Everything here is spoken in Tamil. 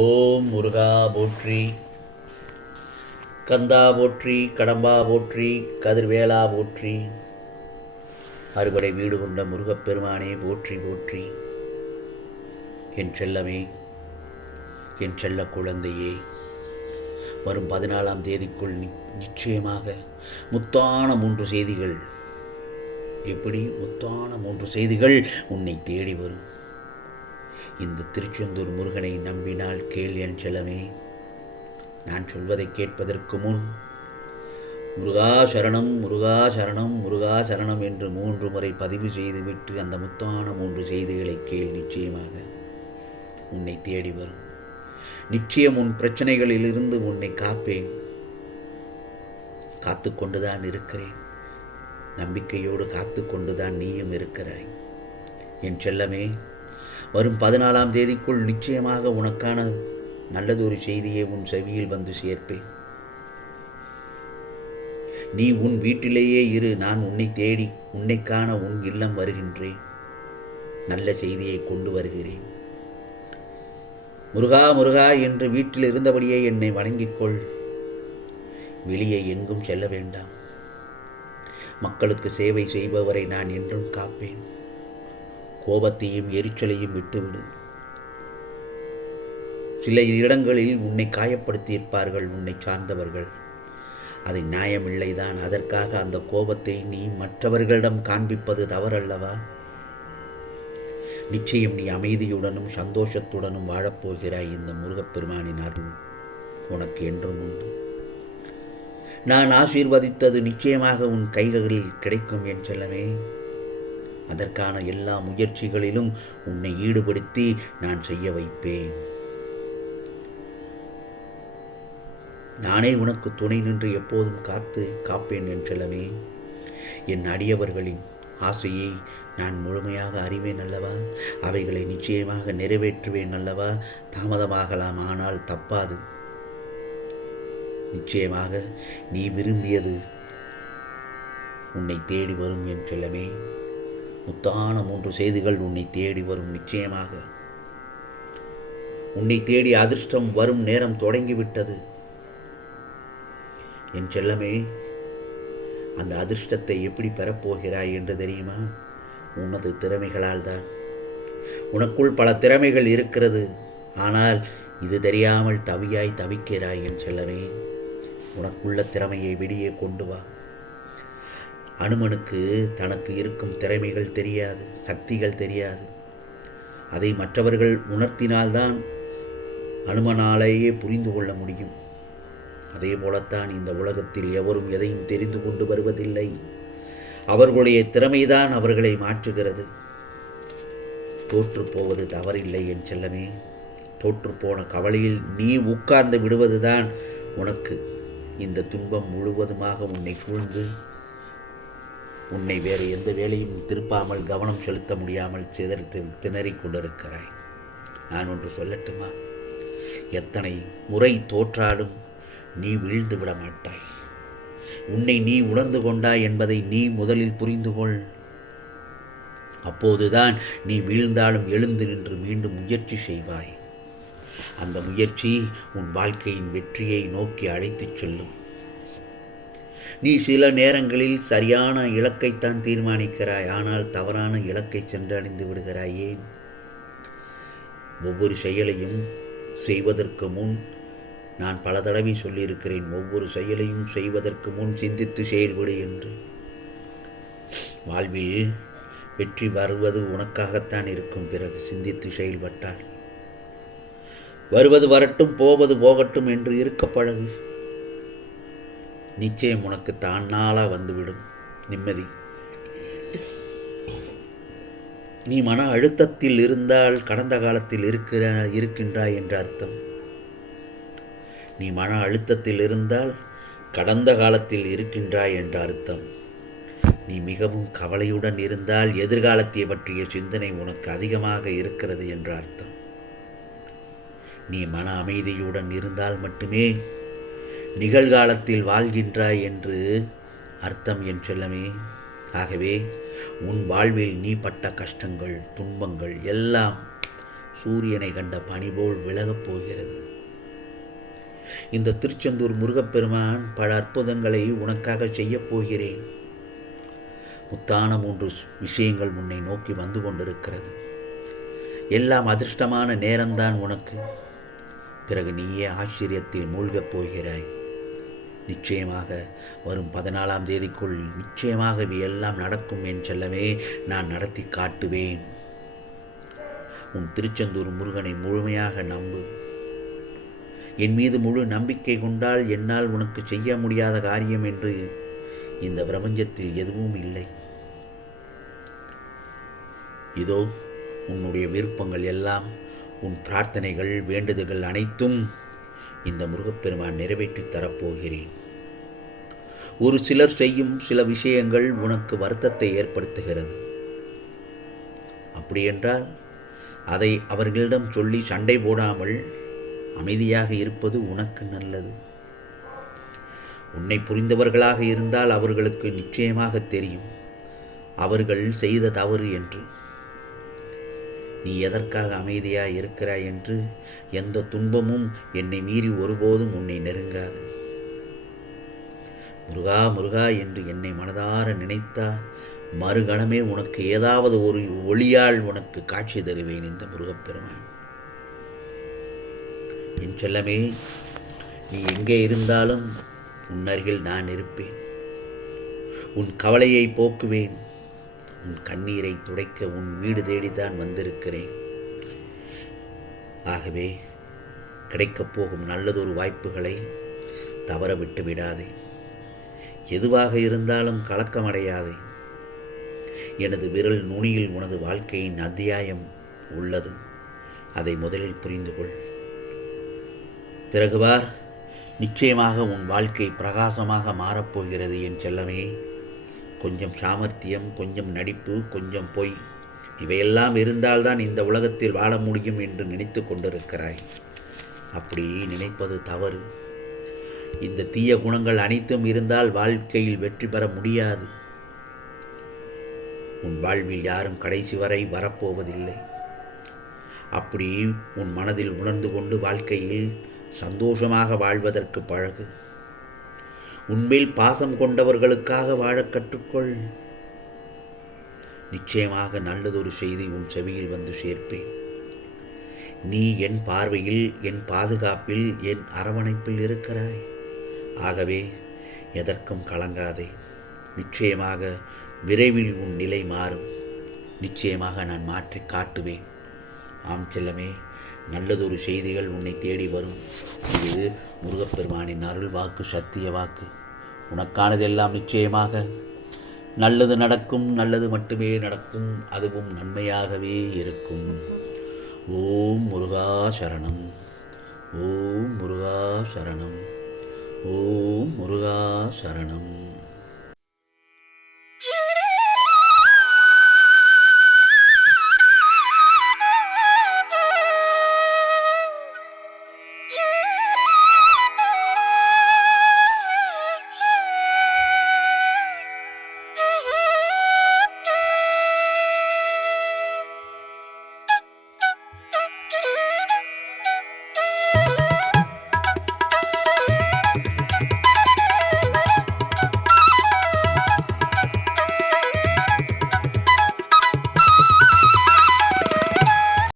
ஓம் முருகா போற்றி கந்தா போற்றி கடம்பா போற்றி கதிர்வேலா போற்றி அறுபடை வீடு கொண்ட முருகப்பெருமானே போற்றி போற்றி. என் செல்லமே என் செல்ல குழந்தையே வரும் பதினாலாம் தேதிக்குள் நி நிச்சயமாக முத்தான மூன்று செய்திகள். எப்படி முத்தான மூன்று செய்திகள் உன்னை தேடி வரும்? இந்த திருச்செந்தூர் முருகனை நம்பினால் கேள் என் செல்லமே நான் சொல்வதை கேட்பதற்கு முன் முருகா சரணம் முருகா சரணம் முருகா சரணம் என்று மூன்று முறை பதிவு செய்துவிட்டு அந்த முத்தான மூன்று செய்திகளை கேள் நிச்சயமாக. உன்னை தேடி வரும். நிச்சயம் உன் பிரச்சனைகளிலிருந்து உன்னை காப்பேன். காத்து கொண்டுதான் இருக்கிறேன். நம்பிக்கையோடு காத்து கொண்டுதான் நீயும் இருக்கிறாய். என் செல்லமே வரும் பதினாலாம் தேதிக்குள் நிச்சயமாக உனக்கான நல்லதொரு செய்தியை உன் செவியில் வந்து சேர்ப்பேன். நீ உன் வீட்டிலேயே இரு நான் உன்னை தேடி உன்னை காண உன் இல்லம் வருகின்றேன். நல்ல செய்தியை கொண்டு வருகிறேன். முருகா முருகா என்று வீட்டில் இருந்தபடியே என்னை வணங்கிக் கொள் வெளியே எங்கும் செல்ல வேண்டாம். மக்களுக்கு சேவை செய்பவரை நான் என்றும் காப்பேன். கோபத்தையும் எரிச்சலையும் விட்டுவிடு. சில இடங்களில் உன்னை காயப்படுத்தியிருப்பார்கள் உன்னை சார்ந்தவர்கள். அது நியாயமில்லைதான். அதற்காக அந்த கோபத்தை நீ மற்றவர்களிடம் காண்பிப்பது தவறல்லவா? நிச்சயம் நீ அமைதியுடனும் சந்தோஷத்துடனும் வாழப்போகிறாய் இந்த முருகப்பெருமானின் அருள் உனக்கு என்றும் உண்டு. நான் ஆசீர்வதித்தது நிச்சயமாக உன் கைகளில் கிடைக்கும் என் செல்லமே. அதற்கான எல்லா முயற்சிகளிலும் உன்னை ஈடுபடுத்தி நான் செய்ய வைப்பேன். நானே உனக்கு துணை நின்று எப்போதும் காத்து காப்பேன் என் செல்லமே. என் அடியவர்களின் ஆசையை நான் முழுமையாக அறிவேன் அல்லவா? அவைகளை நிச்சயமாக நிறைவேற்றுவேன் அல்லவா? தாமதமாகலாம் ஆனால் தப்பாது. நிச்சயமாக நீ விரும்பியது உன்னை தேடி வரும் என் செல்லமே. முத்தான மூன்று செய்திகள் உன்னை தேடி வரும் நிச்சயமாக. உன்னை தேடி அதிர்ஷ்டம் வரும் நேரம் தொடங்கிவிட்டது. என் செல்லமே அந்த அதிர்ஷ்டத்தை எப்படி பெறப்போகிறாய் என்று தெரியுமா? உனது திறமைகளால் தான். உனக்குள் பல திறமைகள் இருக்கிறது. ஆனால் இது தெரியாமல் தவியாய் தவிக்கிறாய் என் செல்லமே. உனக்குள்ள திறமையை வெளியே கொண்டு வா. அனுமனுக்கு தனக்கு இருக்கும் திறமைகள் தெரியாது சக்திகள் தெரியாது. அதை மற்றவர்கள் உணர்த்தினால்தான் அனுமனாலேயே புரிந்து கொள்ள முடியும். அதே போலத்தான் இந்த உலகத்தில் எவரும் எதையும் தெரிந்து கொண்டு வருவதில்லை. அவர்களுடைய திறமைதான் அவர்களை மாற்றுகிறது. தோற்றுப்போவது தவறில்லை என் செல்லமே. தோற்றுப்போன கவலையில் நீ உட்கார்ந்து விடுவதுதான் உனக்கு. இந்த துன்பம் முழுவதுமாக உன்னை சூழ்ந்து உன்னை வேறு எந்த வேலையும் திருப்பாமல் கவனம் செலுத்த முடியாமல் சிதறித்து திணறிக் கொண்டிருக்கிறாய். நான் ஒன்று சொல்லட்டுமா? எத்தனை முறை தோற்றாலும் நீ வீழ்ந்து விட மாட்டாய். உன்னை நீ உணர்ந்து கொண்டாய் என்பதை நீ முதலில் புரிந்து கொள். அப்போதுதான் நீ வீழ்ந்தாலும் எழுந்து நின்று மீண்டும் முயற்சி செய்வாய். அந்த முயற்சி உன் வாழ்க்கையின் வெற்றியை நோக்கி அழைத்துச் செல்லும். நீ சில நேரங்களில் சரியான இலக்கைத்தான் தீர்மானிக்கிறாய் ஆனால் தவறான இலக்கை சென்றடைந்து விடுகிறாய். ஏன்? ஒவ்வொரு செயலையும் செய்வதற்கு முன் நான் பல தடவை சொல்லியிருக்கிறேன் ஒவ்வொரு செயலையும் செய்வதற்கு முன் சிந்தித்து செயல்படு என்று. வாழ்வில் வெற்றி வருவது உனக்காகத்தான் இருக்கும். பிறகு சிந்தித்து செயல்பட்டால் வருவது வரட்டும் போவது போகட்டும் என்று இருக்க பழகு. நிச்சயம் உனக்கு தானாலா வந்துவிடும். நிம்மதி. நீ மன அழுத்தத்தில் இருந்தால் கடந்த காலத்தில் இருக்கிற இருக்கின்றாய் என்ற அர்த்தம். நீ மன அழுத்தத்தில் இருந்தால் கடந்த காலத்தில் இருக்கின்றாய் என்ற அர்த்தம். நீ மிகவும் கவலையுடன் இருந்தால் எதிர்காலத்தை பற்றிய சிந்தனை உனக்கு அதிகமாக இருக்கிறது என்ற அர்த்தம். நீ மன அமைதியுடன் இருந்தால் மட்டுமே நிகழ்காலத்தில் வாழ்கின்றாய் என்று அர்த்தம் என் செல்லமே. ஆகவே உன் வாழ்வில் நீ பட்ட கஷ்டங்கள் துன்பங்கள் எல்லாம் சூரியனை கண்ட பனி போல் விலகப் போகிறது. இந்த திருச்செந்தூர் முருகப்பெருமான் பல அற்புதங்களை உனக்காக செய்யப் போகிறேன். முத்தான மூன்று விஷயங்கள் உன்னை நோக்கி வந்து கொண்டிருக்கிறது. எல்லாம் அதிர்ஷ்டமான நேரம்தான் உனக்கு. பிறகு நீயே ஆச்சரியத்தில் மூழ்கப் போகிறாய். நிச்சயமாக வரும் பதினாலாம் தேதிக்குள் நிச்சயமாக இவை எல்லாம் நடக்கும் என் செல்லவே நான் நடத்தி காட்டுவேன். உன் திருச்செந்தூர் முருகனை முழுமையாக நம்பு. என் மீது முழு நம்பிக்கை கொண்டால் என்னால் உனக்கு செய்ய முடியாத காரியம் என்று இந்த பிரபஞ்சத்தில் எதுவும் இல்லை. இதோ உன்னுடைய விருப்பங்கள் எல்லாம் உன் பிரார்த்தனைகள் வேண்டுதல்கள் அனைத்தும் இந்த முருகப்பெருமான் நிறைவேற்றி தரப்போகிறேன். ஒரு சிலர் செய்யும் சில விஷயங்கள் உனக்கு வருத்தத்தை ஏற்படுத்துகிறது. அப்படியென்றால் அதை அவர்களிடம் சொல்லி சண்டை போடாமல் அமைதியாக இருப்பது உனக்கு நல்லது. உன்னை புரிந்தவர்களாக இருந்தால் அவர்களுக்கு நிச்சயமாக தெரியும். அவர்கள் செய்த தவறு என்று. நீ எதற்காக அமைதியாய் இருக்கிறாய் என்று எந்த துன்பமும் என்னை மீறி ஒருபோதும் உன்னை நெருங்காது. முருகா முருகா என்று என்னை மனதார நினைத்தா மறுகணமே உனக்கு ஏதாவது ஒரு ஒளியால் உனக்கு காட்சி தருவேன் இந்த முருகப்பெருமான். என் செல்லமே நீ எங்கே இருந்தாலும் உன் அருகில் நான் இருப்பேன். உன் கவலையை போக்குவேன். உன் கண்ணீரை துடைக்க உன் வீடு தேடித்தான் வந்திருக்கிறேன். ஆகவே கிடைக்கப் போகும் நல்லதொரு வாய்ப்புகளை தவற விட்டு விடாதே. எதுவாக இருந்தாலும் கலக்கமடையாதே. எனது விரல் நுனியில் உனது வாழ்க்கையின் அத்தியாயம் உள்ளது. அதை முதலில் புரிந்து கொள். பிறகுவார் நிச்சயமாக உன் வாழ்க்கை பிரகாசமாக மாறப்போகிறது என் செல்லமே. கொஞ்சம் சாமர்த்தியம் கொஞ்சம் நடிப்பு கொஞ்சம் பொய். இவையெல்லாம் இருந்தால்தான் இந்த உலகத்தில் வாழ முடியும் என்று நினைத்து கொண்டிருக்கிறாய். அப்படி நினைப்பது தவறு. இந்த தீய குணங்கள் அனைத்தும் இருந்தால் வாழ்க்கையில் வெற்றி பெற முடியாது. உன் வாழ்வில் யாரும் கடைசி வரை வரப்போவதில்லை. அப்படி உன் மனதில் உணர்ந்து கொண்டு வாழ்க்கையில் சந்தோஷமாக வாழ்வதற்கு பழகு. உன்மேல் பாசம் கொண்டவர்களுக்காக வாழக் கற்றுக்கொள். நிச்சயமாக நல்லதொரு செய்தி உன் செவியில் வந்து சேர்ப்பேன். நீ என் பார்வையில் என் பாதுகாப்பில் என் அரவணைப்பில் இருக்கிறாய். ஆகவே எதற்கும் கலங்காதே. நிச்சயமாக விரைவில் உன் நிலை மாறும். நிச்சயமாக நான் மாற்றி காட்டுவேன். ஆம் செல்லமே நல்லதொரு செய்திகள் உன்னை தேடி வரும். இது முருகப்பெருமானின் அருள் வாக்கு சத்திய வாக்கு. உனக்கானதெல்லாம் நிச்சயமாக நல்லது நடக்கும் நல்லது மட்டுமே நடக்கும் அதுவும் நன்மையாகவே இருக்கும். ஓம் முருகா சரணம். ஓம் முருகா சரணம். ஓம் முருகா சரணம்.